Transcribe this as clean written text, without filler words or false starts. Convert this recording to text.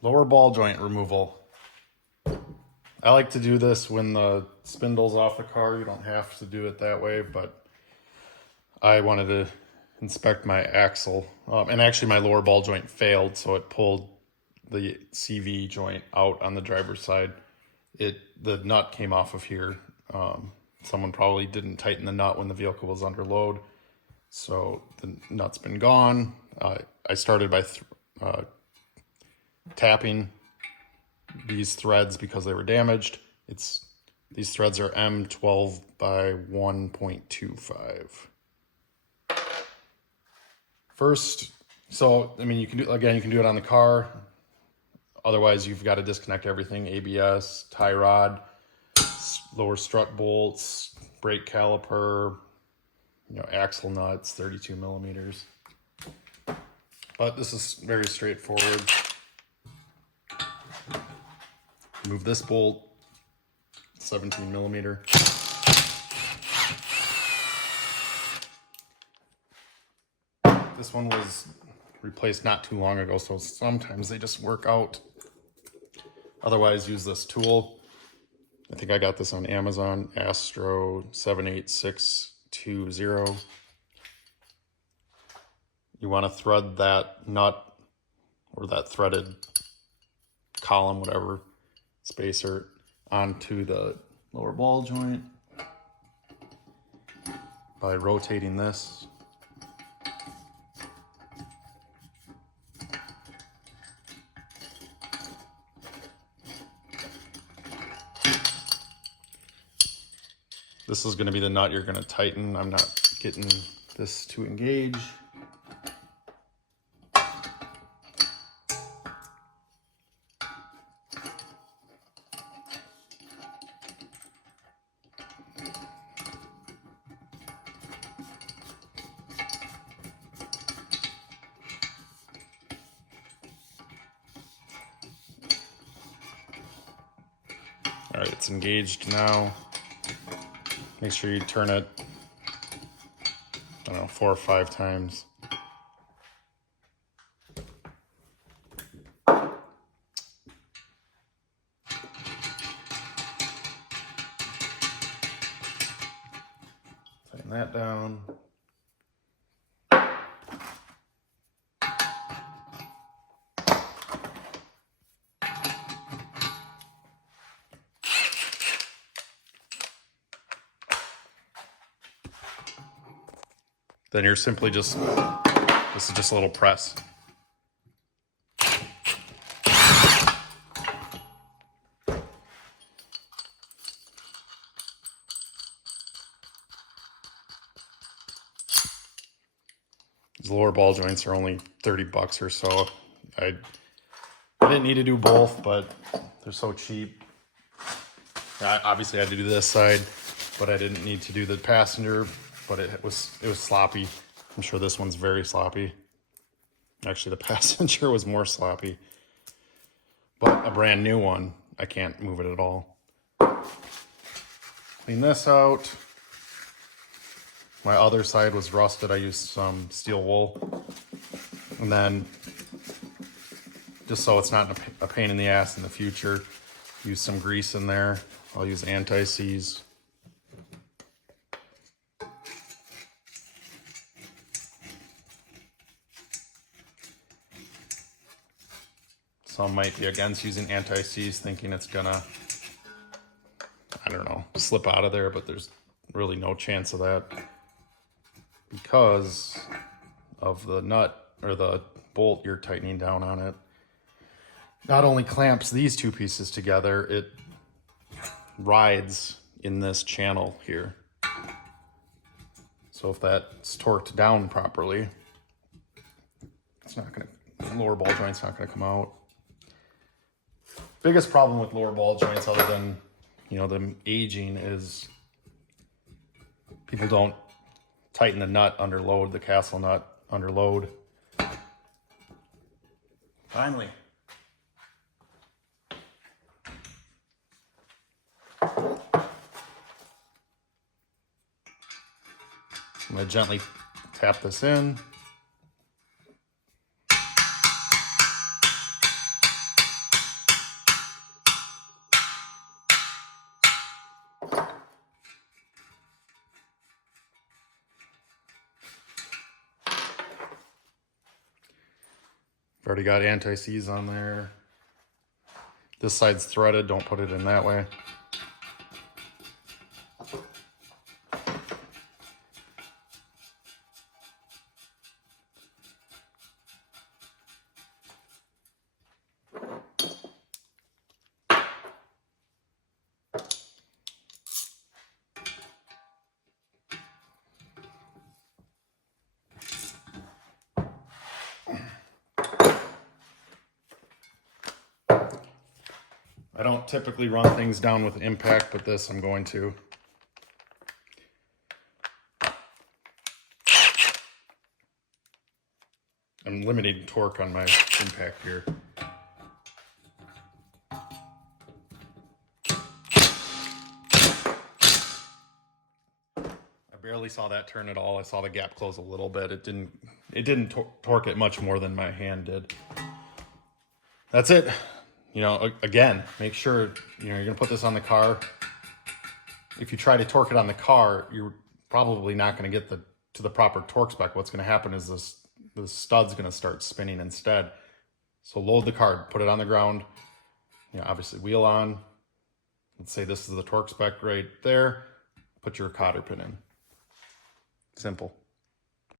Lower ball joint removal. I like to do this when the spindle's off the car. You don't have to do it that way, but I wanted to inspect my axle. And actually my lower ball joint failed, so it pulled the CV joint out on the driver's side. The nut came off of here. Someone probably didn't tighten the nut when the vehicle was under load, so the nut's been gone. I started by tapping these threads because they were damaged. These threads are M12 by 1.25. First, so I mean, you can do it on the car. Otherwise, you've got to disconnect everything: ABS, tie rod, lower strut bolts, brake caliper, axle nuts, 32 millimeters. But this is very straightforward. Move this bolt, 17 millimeter. This one was replaced not too long ago, so sometimes they just work out. Otherwise, use this tool. I think I got this on Amazon, Astro 78620. You want to thread that nut or that threaded column, whatever, spacer, onto the lower ball joint by rotating this. This is going to be the nut you're going to tighten. I'm not getting this to engage. All right, it's engaged now. Make sure you turn it, 4 or 5 times. Tighten that down. Then you're simply this is just a little press. These lower ball joints are only 30 bucks or so. I didn't need to do both, but they're so cheap. Obviously I had to do this side, but I didn't need to do the passenger. But it was sloppy. I'm sure this one's very sloppy. Actually, the passenger was more sloppy. But a brand new one, I can't move it at all. Clean this out. My other side was rusted. I used some steel wool. And then, just so it's not a pain in the ass in the future, use some grease in there. I'll use anti-seize. Some might be against using anti-seize, thinking it's gonna, slip out of there, but there's really no chance of that because of the nut or the bolt you're tightening down on it. Not only clamps these two pieces together, it rides in this channel here. So if that's torqued down properly, the lower ball joint's not gonna come out. Biggest problem with lower ball joints, other than them aging, is people don't tighten the nut under load, the castle nut under load. Finally. I'm going to gently tap this in. I've already got anti-seize on there. This side's threaded, don't put it in that way. I don't typically run things down with impact, but this I'm going to. I'm limiting torque on my impact here. I barely saw that turn at all. I saw the gap close a little bit. It didn't torque it much more than my hand did. That's it. You know, again, make sure, you know, you're gonna put this on the car. If you try to torque it on the car, you're probably not gonna get to the proper torque spec. What's gonna happen is the stud's gonna start spinning instead. So load the card, put it on the ground, you know, obviously wheel on. Let's say this is the torque spec right there. Put your cotter pin in. Simple.